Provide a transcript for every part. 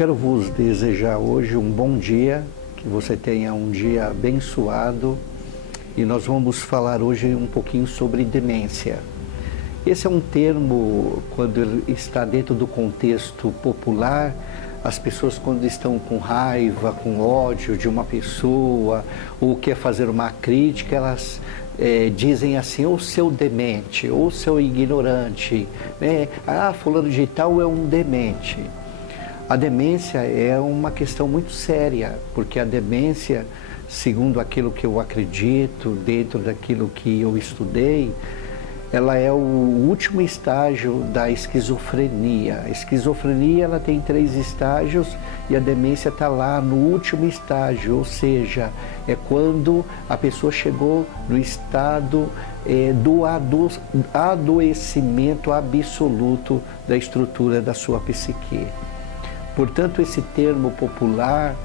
quero vos desejar hoje um bom dia, que você tenha um dia abençoado, e nós vamos falar hoje um pouquinho sobre demência. Esse é um termo, quando ele está dentro do contexto popular, as pessoas quando estão com raiva, com ódio de uma pessoa, ou quer fazer uma crítica, elas dizem assim, ou seu demente, ou seu ignorante, né? Ah, fulano de tal é um demente. A demência é uma questão muito séria, porque a demência, segundo aquilo que eu acredito, dentro daquilo que eu estudei, ela é o último estágio da esquizofrenia. A esquizofrenia ela tem 3 estágios e a demência está lá no último estágio, ou seja, é quando a pessoa chegou no estado do adoecimento absoluto da estrutura da sua psique. Portanto, esse termo popular,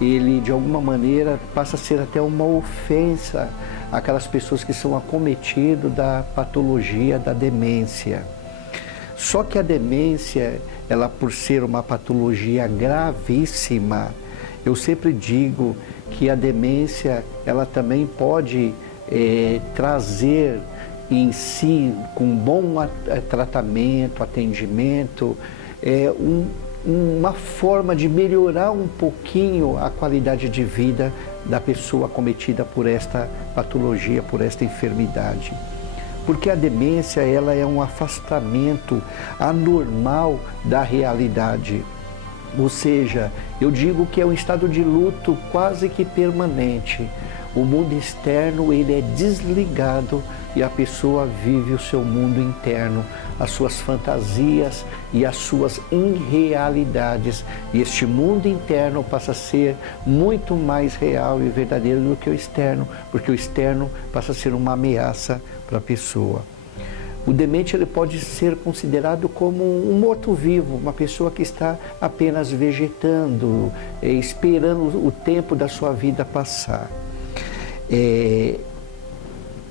ele de alguma maneira passa a ser até uma ofensa àquelas pessoas que são acometidas da patologia da demência. Só que a demência, ela por ser uma patologia gravíssima, eu sempre digo que a demência, ela também pode trazer em si, com bom tratamento, atendimento, uma forma de melhorar um pouquinho a qualidade de vida da pessoa acometida por esta patologia, por esta enfermidade. Porque a demência, ela é um afastamento anormal da realidade. Ou seja, eu digo que é um estado de luto quase que permanente. O mundo externo, ele é desligado e a pessoa vive o seu mundo interno, as suas fantasias e as suas irrealidades. E este mundo interno passa a ser muito mais real e verdadeiro do que o externo, porque o externo passa a ser uma ameaça para a pessoa. O demente, ele pode ser considerado como um morto-vivo, uma pessoa que está apenas vegetando, esperando o tempo da sua vida passar.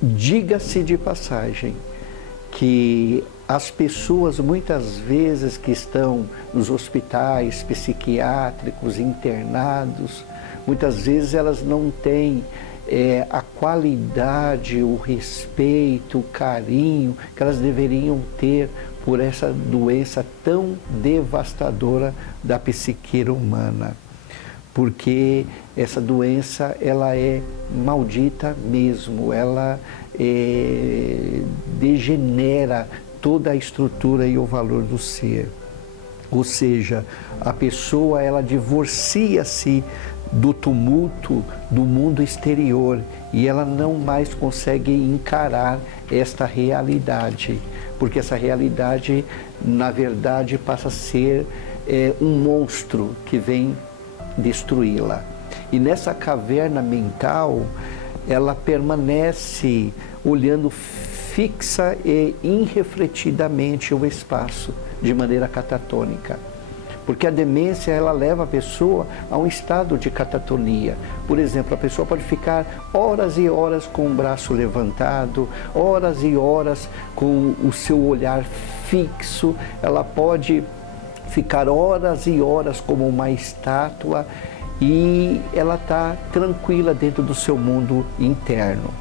Diga-se de passagem que as pessoas muitas vezes que estão nos hospitais psiquiátricos, internados, muitas vezes elas não têm a qualidade, o respeito, o carinho que elas deveriam ter por essa doença tão devastadora da psique humana. Porque essa doença, ela é maldita mesmo, ela degenera toda a estrutura e o valor do ser. Ou seja, a pessoa, ela divorcia-se do tumulto do mundo exterior e ela não mais consegue encarar esta realidade, porque essa realidade, na verdade, passa a ser um monstro que vem destruí-la. E nessa caverna mental, ela permanece olhando fixa e irrefletidamente o espaço, de maneira catatônica. Porque a demência, ela leva a pessoa a um estado de catatonia. Por exemplo, a pessoa pode ficar horas e horas com o braço levantado, horas e horas com o seu olhar fixo, ela pode ficar horas e horas como uma estátua e ela está tranquila dentro do seu mundo interno.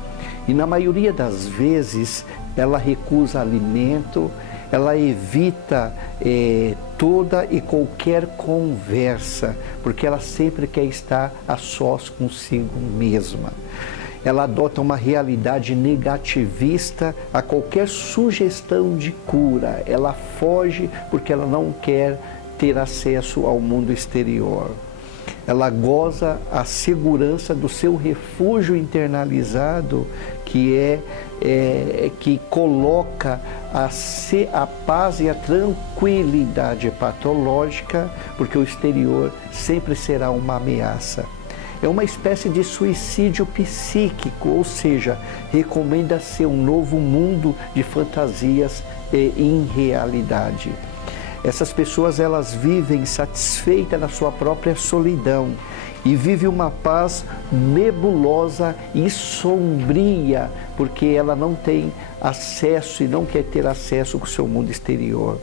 E na maioria das vezes ela recusa alimento, ela evita toda e qualquer conversa, porque ela sempre quer estar a sós consigo mesma. Ela adota uma realidade negativista a qualquer sugestão de cura. Ela foge porque ela não quer ter acesso ao mundo exterior. Ela goza a segurança do seu refúgio internalizado, que coloca a paz e a tranquilidade patológica, porque o exterior sempre será uma ameaça. É uma espécie de suicídio psíquico, ou seja, recomenda-se um novo mundo de fantasias e irrealidade. Essas pessoas, elas vivem satisfeitas na sua própria solidão e vivem uma paz nebulosa e sombria, porque ela não tem acesso e não quer ter acesso com o seu mundo exterior.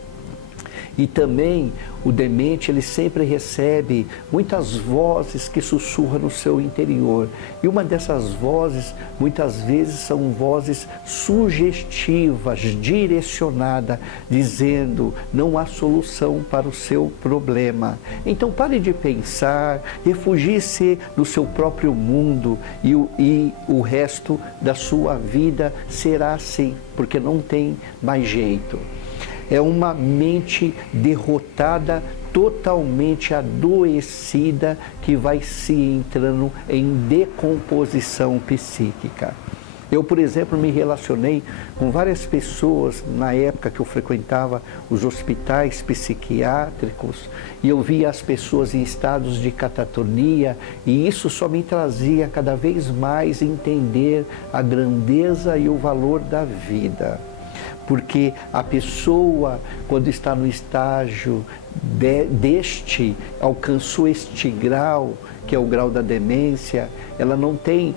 E também o demente, ele sempre recebe muitas vozes que sussurram no seu interior. E uma dessas vozes, muitas vezes, são vozes sugestivas, direcionadas, dizendo: não há solução para o seu problema. Então pare de pensar, refugie-se no seu próprio mundo e o resto da sua vida será assim, porque não tem mais jeito. É uma mente derrotada, totalmente adoecida, que vai se entrando em decomposição psíquica. Eu, por exemplo, me relacionei com várias pessoas na época que eu frequentava os hospitais psiquiátricos e eu via as pessoas em estados de catatonia, e isso só me trazia cada vez mais entender a grandeza e o valor da vida. Porque a pessoa, quando está no estágio alcançou este grau, que é o grau da demência, ela não tem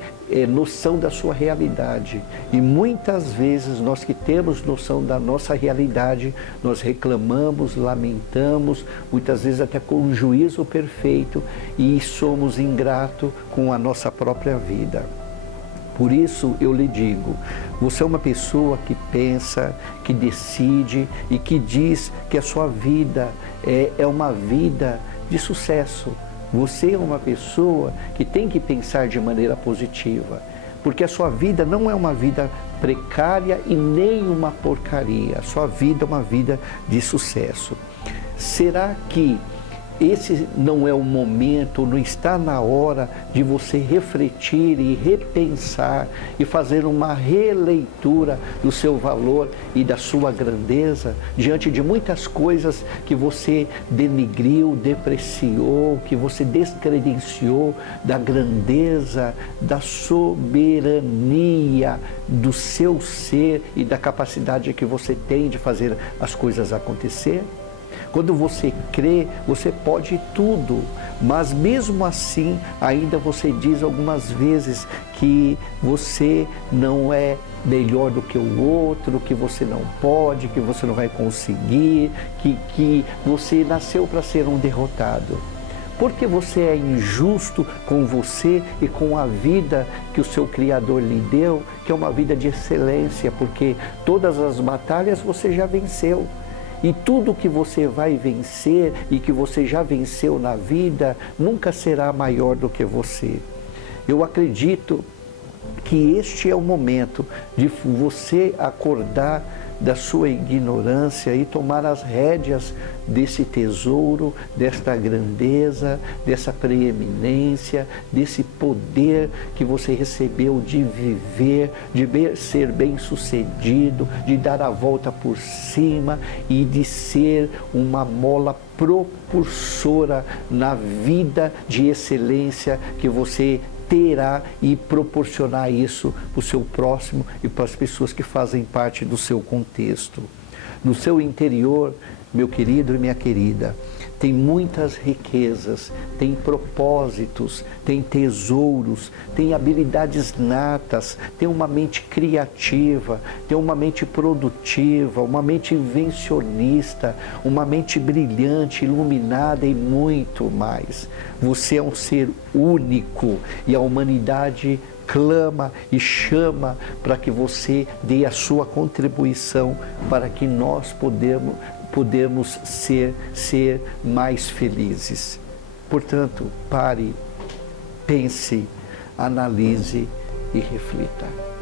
noção da sua realidade. E muitas vezes nós que temos noção da nossa realidade, nós reclamamos, lamentamos, muitas vezes até com um juízo perfeito, e somos ingratos com a nossa própria vida. Por isso eu lhe digo, você é uma pessoa que pensa, que decide e que diz que a sua vida é uma vida de sucesso. Você é uma pessoa que tem que pensar de maneira positiva, porque a sua vida não é uma vida precária e nem uma porcaria. A sua vida é uma vida de sucesso. Será que esse não é o momento, não está na hora de você refletir e repensar e fazer uma releitura do seu valor e da sua grandeza diante de muitas coisas que você denigriu, depreciou, que você descredenciou da grandeza, da soberania do seu ser e da capacidade que você tem de fazer as coisas acontecer? Quando você crê, você pode tudo, mas mesmo assim, ainda você diz algumas vezes que você não é melhor do que o outro, que você não pode, que você não vai conseguir, que você nasceu para ser um derrotado. Porque você é injusto com você e com a vida que o seu Criador lhe deu, que é uma vida de excelência, porque todas as batalhas você já venceu. E tudo que você vai vencer e que você já venceu na vida nunca será maior do que você. Eu acredito que este é o momento de você acordar da sua ignorância e tomar as rédeas desse tesouro, desta grandeza, dessa preeminência, desse poder que você recebeu de viver, de ser bem-sucedido, de dar a volta por cima e de ser uma mola propulsora na vida de excelência que você terá, e proporcionar isso para o seu próximo e para as pessoas que fazem parte do seu contexto. No seu interior, meu querido e minha querida, tem muitas riquezas, tem propósitos, tem tesouros, tem habilidades natas, tem uma mente criativa, tem uma mente produtiva, uma mente invencionista, uma mente brilhante, iluminada e muito mais. Você é um ser único e a humanidade clama e chama para que você dê a sua contribuição para que nós podemos ser mais felizes. Portanto, pare, pense, analise e reflita.